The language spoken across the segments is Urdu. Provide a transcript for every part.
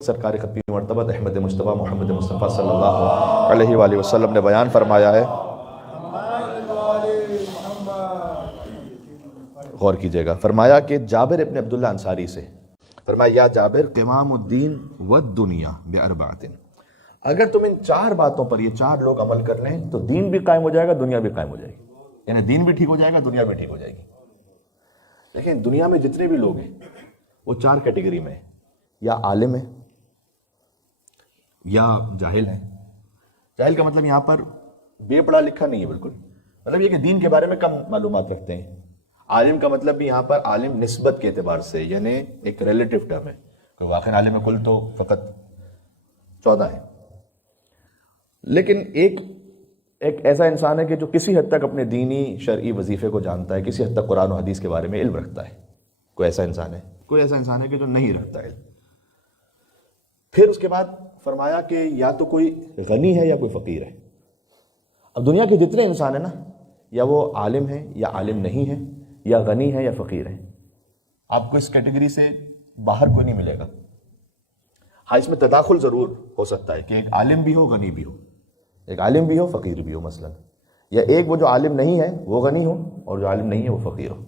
سرکار خطی مرتبہ احمد مصطفیٰ محمد مصطفیٰ صلی اللہ علیہ وآلہ وسلم نے بیان فرمایا ہے، غور کیجئے گا، فرمایا کہ جابر ابن عبداللہ انصاری سے فرمایا، یا جابر قوام الدین والدنیا باربعۃ، اگر تم ان چار باتوں پر، یہ چار لوگ عمل کر لیں تو دین بھی قائم ہو جائے گا، دنیا بھی قائم ہو جائے گی، یعنی دین بھی ٹھیک ہو جائے گا، دنیا بھی ٹھیک ہو جائے گی۔ لیکن دنیا میں جتنے بھی لوگ ہیں وہ چار کیٹیگری میں ہیں، یا عالم ہے، یا جاہل ہے۔ جاہل کا مطلب یہاں پر بے پڑھا لکھا نہیں ہے، بالکل مطلب یہ کہ دین کے بارے میں کم معلومات رکھتے ہیں۔ عالم کا مطلب بھی یہاں پر عالم نسبت کے اعتبار سے، یعنی ایک ریلیٹیو ٹرم ہے، کوئی واقعی عالم کل تو فقط 14 ہے، لیکن ایک ایسا انسان ہے کہ جو کسی حد تک اپنے دینی شرعی وظیفے کو جانتا ہے، کسی حد تک قرآن و حدیث کے بارے میں علم رکھتا ہے، کوئی ایسا انسان ہے، کوئی ایسا انسان ہے کہ جو نہیں رکھتا ہے۔ پھر اس کے بعد فرمایا کہ یا تو کوئی غنی ہے یا کوئی فقیر ہے۔ اب دنیا کے جتنے انسان ہیں نا، یا وہ عالم ہے یا عالم نہیں ہے، یا غنی ہے یا فقیر ہے، آپ کو اس کیٹیگری سے باہر کوئی نہیں ملے گا۔ ہاں، اس میں تداخل ضرور ہو سکتا ہے کہ ایک عالم بھی ہو، غنی بھی ہو، ایک عالم بھی ہو، فقیر بھی ہو مثلا، یا ایک وہ جو عالم نہیں ہے وہ غنی ہو اور جو عالم نہیں ہے وہ فقیر ہو،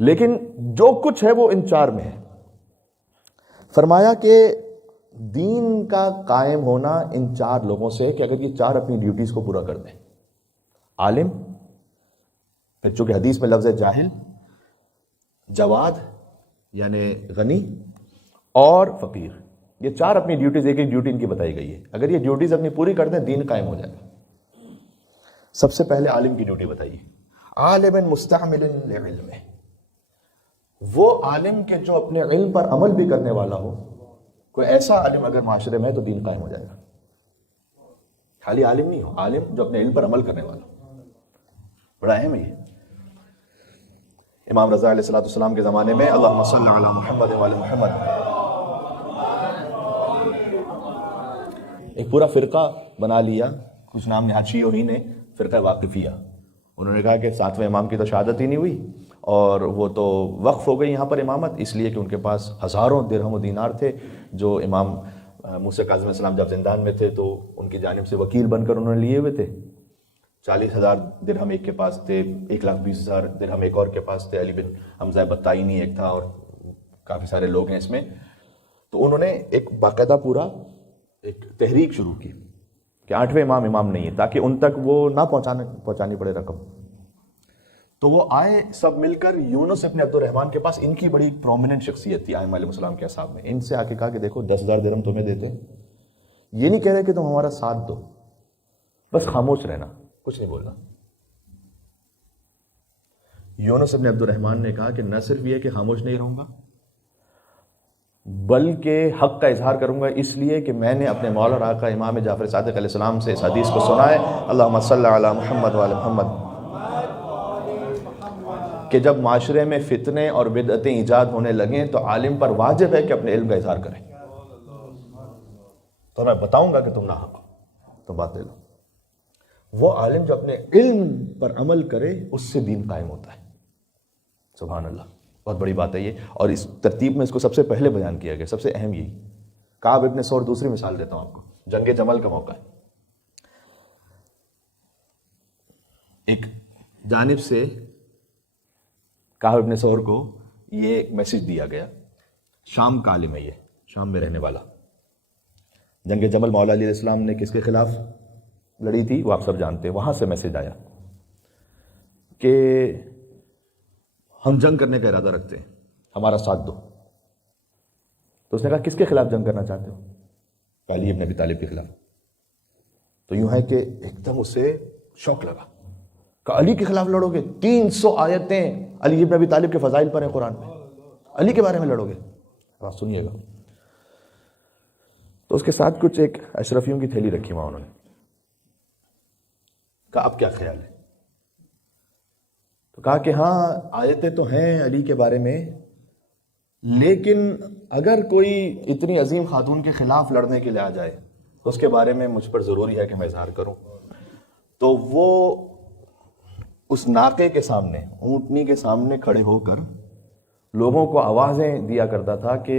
لیکن جو کچھ ہے وہ ان چار میں ہے۔ فرمایا کہ دین کا قائم ہونا ان چار لوگوں سے، کہ اگر یہ چار اپنی ڈیوٹیز کو پورا کر دیں، عالم، پھر چونکہ حدیث میں لفظ ہے جاہل، جواد یعنی غنی، اور فقیر، یہ چار اپنی ڈیوٹیز، ایک ایک ڈیوٹی ان کی بتائی گئی ہے، اگر یہ ڈیوٹیز اپنی پوری کر دیں دین قائم ہو جائے گا۔ سب سے پہلے عالم کی ڈیوٹی بتائیے، عالم مستعمل لعلمہ، وہ عالم کے جو اپنے علم پر عمل بھی کرنے والا ہو۔ کوئی ایسا عالم اگر معاشرے میں ہے تو دین قائم ہو جائے گا۔ خالی عالم نہیں ہو، عالم جو اپنے علم پر عمل کرنے والا ہو، بڑا اہم ہے یہ۔ امام رضا علیہ السلام کے زمانے میں اللہم صلی علی محمد وعلی محمد، ایک پورا فرقہ بنا لیا، کچھ نام نہاد شیعہ نے، فرقہ واقفیہ۔ انہوں نے کہا کہ 7ویں امام کی تو شہادت ہی نہیں ہوئی، اور وہ تو وقف ہو گئی یہاں پر امامت، اس لیے کہ ان کے پاس ہزاروں درہم و دینار تھے، جو امام موسیٰ کاظم علیہ السلام جب زندان میں تھے تو ان کی جانب سے وکیل بن کر انہوں نے لیے ہوئے تھے۔ 40,000 درہم ایک کے پاس تھے، 1,20,000 درہم ایک اور کے پاس تھے، علی بن حمزہ بطائنی ایک تھا، اور کافی سارے لوگ ہیں اس میں۔ تو انہوں نے ایک باقاعدہ پورا ایک تحریک شروع کی کہ 8ویں امام نہیں ہے، تاکہ ان تک وہ نہ پہنچانی پڑے رقم۔ تو وہ آئے سب مل کر یونس ابن عبد الرحمن کے پاس، ان کی بڑی پرومیننٹ شخصیت تھی ائمہ علیہ السلام کے اصحاب میں، ان سے آ کے کہا کہ دیکھو 10,000 درہم تمہیں دیتے ہیں، یہ نہیں کہہ رہے کہ تم ہمارا ساتھ دو، بس خاموش رہنا، کچھ نہیں بولنا۔ یونس ابن عبد الرحمن نے کہا کہ نہ صرف یہ کہ خاموش نہیں رہوں گا، بلکہ حق کا اظہار کروں گا، اس لیے کہ میں نے اپنے مولا اور آقا امام جعفر صادق علیہ السلام سے اس حدیث کو سنا ہے، اللہم صلی علی محمد وعلی محمد، کہ جب معاشرے میں فتنے اور بدعتیں ایجاد ہونے لگیں تو عالم پر واجب ہے کہ اپنے علم کا اظہار کریں، تو میں بتاؤں گا کہ تم ناحق ہو، تو بات لے لو۔ وہ عالم جو اپنے علم پر عمل کرے اس سے دین قائم ہوتا ہے۔ سبحان اللہ، بہت بڑی بات ہے یہ، اور اس ترتیب میں اس کو سب سے پہلے بیان کیا گیا، سب سے اہم یہی۔ کعب ابن ثور، دوسری مثال دیتا ہوں آپ کو، جنگ جمل کا موقع ہے، ایک جانب سے کعب ابن ثور کو یہ ایک میسج دیا گیا، شام کا عالم ہے یہ، شام میں رہنے والا، جنگ جمل مولا علیہ السلام نے کس کے خلاف لڑی تھی وہ آپ سب جانتے ہیں، وہاں سے میسج آیا کہ ہم جنگ کرنے کا ارادہ رکھتے ہیں، ہمارا ساتھ دو۔ تو اس نے کہا کس کے خلاف جنگ کرنا چاہتے ہو؟ علی ابن ابی طالب کے خلاف۔ تو یوں ہے کہ ایک دم اسے شوق لگا کہ علی کے خلاف لڑو گے؟ 300 آیتیں علی ابن ابی طالب کے فضائل پر ہیں قرآن میں، علی کے بارے میں لڑو گے؟ سنیے گا۔ تو اس کے ساتھ کچھ ایک اشرفیوں کی تھیلی رکھی وہاں، انہوں نے کہا اب کیا خیال ہے؟ تو کہا کہ ہاں آیتیں تو ہیں علی کے بارے میں، لیکن اگر کوئی اتنی عظیم خاتون کے خلاف لڑنے کے لیے آ جائے تو اس کے بارے میں مجھ پر ضروری ہے کہ میں اظہار کروں۔ تو وہ اس ناقے کے سامنے، اونٹنی کے سامنے کھڑے ہو کر لوگوں کو آوازیں دیا کرتا تھا کہ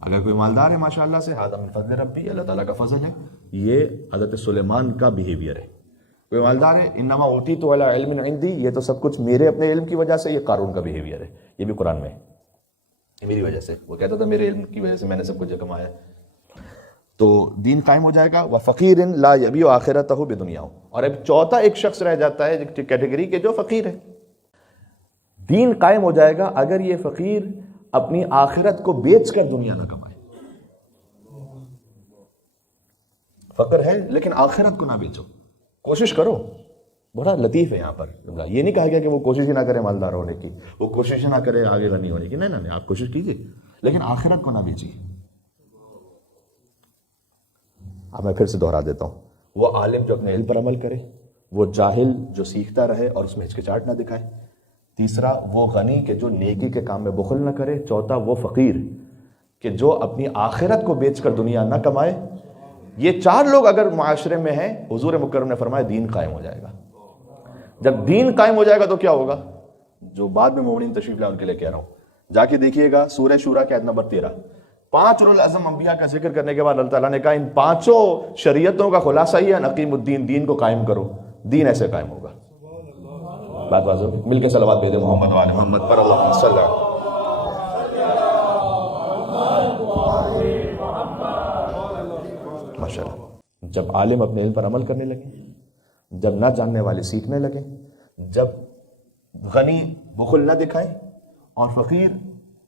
اگر کوئی مالدار ہے ماشاءاللہ سے، ہذا من فضل ربی، اللہ تعالیٰ کا فضل ہے. یہ حضرت سلیمان کا بیہیویئر ہے. کوئی مالدار ہے، انما اوتیت علی علم عندی، یہ تو سب کچھ میرے اپنے علم کی وجہ سے. یہ قارون کا بیہیویئر ہے، یہ بھی قرآن میں ہے. یہ میری وجہ سے، وہ کہتا تھا میرے علم کی وجہ سے میں نے سب کچھ کمایا. تو دین قائم ہو جائے گا. وفقیر لا یبیع آخرتہ بدنیا. اور اب چوتھا ایک شخص رہ جاتا ہے کیٹیگری کے جو فقیر ہے. دین قائم ہو جائے گا اگر یہ فقیر اپنی آخرت کو بیچ کر دنیا نہ کمائے. فقر ہے لیکن آخرت کو نہ بیچو، کوشش کرو. بڑا لطیف ہے یہاں پر. یہ نہیں کہا گیا کہ وہ کوشش ہی نہ کرے مالدار ہونے کی، وہ کوشش ہی نہ کرے آگے غنی ہونے کی. نہیں نہیں، آپ کوشش کیجیے لیکن آخرت کو نہ بیچیے. اب میں پھر سے دہرا دیتا ہوں، وہ عالم جو اپنے علم پر عمل کرے، وہ جاہل جو سیکھتا رہے اور اس میں ہچکچاہٹ نہ دکھائے. تیسرا وہ غنی کہ جو نیکی کے کام میں بخل نہ کرے. چوتھا وہ فقیر کہ جو اپنی آخرت کو بیچ کر دنیا نہ کمائے. یہ چار لوگ اگر معاشرے میں ہیں، حضور مکرم نے فرمایا دین قائم ہو جائے گا. جب دین قائم ہو جائے گا تو کیا ہوگا؟ جو بعد میں مومنین تشریف لائے ان کے لیے کہہ رہا ہوں، جا کے دیکھیے گا سورہ شورا کی آیت نمبر 13. 5 اولو العزم انبیاء کا ذکر کرنے کے بعد اللہ تعالیٰ نے کہا ان 5 شریعتوں کا خلاصہ ہی ہے نقیم الدین، دین کو قائم کرو. دین ایسے قائم ہوگا. بات واضح. مل کے صلوات بھیجے محمد وعلی محمد پر، اللہم صلی اللہ. ماشاءاللہ. جب عالم اپنے علم پر عمل کرنے لگے، جب نہ جاننے والے سیکھنے لگے، جب غنی بخل نہ دکھائے اور فقیر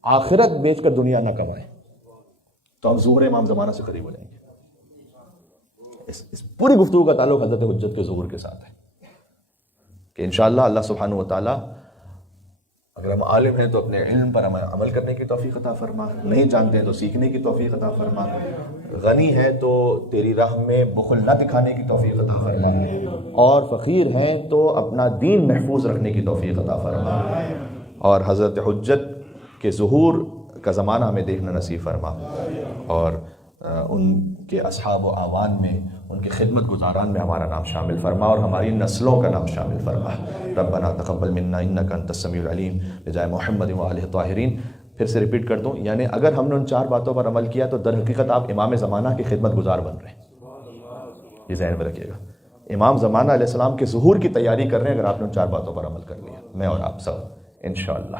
آخرت بیچ کر دنیا نہ کمائے، تو اب ظہور امام زمانہ سے قریب ہو جائیں گے. اس پوری گفتگو کا تعلق حضرت حجت کے ظہور کے ساتھ ہے کہ انشاءاللہ اللہ سبحانہ و تعالیٰ اگر ہم عالم ہیں تو اپنے علم پر عمل کرنے کی توفیق عطا فرما، نہیں جانتے ہیں تو سیکھنے کی توفیق عطا فرما، غنی ہے تو تیری راہ میں بخل نہ دکھانے کی توفیق عطا فرما، اور فقیر ہیں تو اپنا دین محفوظ رکھنے کی توفیق عطا فرما، اور حضرت حجت کے ظہور کا زمانہ ہمیں دیکھنا نصیب فرما، اور ان کے اصحاب و اعوان میں، ان کے خدمت گزاران میں ہمارا نام شامل فرما اور ہماری نسلوں کا نام شامل فرما. ربنا تقبل منا انک انت السمیع العلیم بجائے محمد و آلہ الطاہرین. پھر سے ریپیٹ کر دوں، یعنی اگر ہم نے ان 4 باتوں پر عمل کیا تو در حقیقت آپ امام زمانہ کے خدمت گزار بن رہے ہیں. یہ ذہن میں رکھیے گا، امام زمانہ علیہ السلام کے ظہور کی تیاری کر رہے ہیں اگر آپ نے ان 4 باتوں پر عمل کر لیا، میں اور آپ سب انشاءاللہ.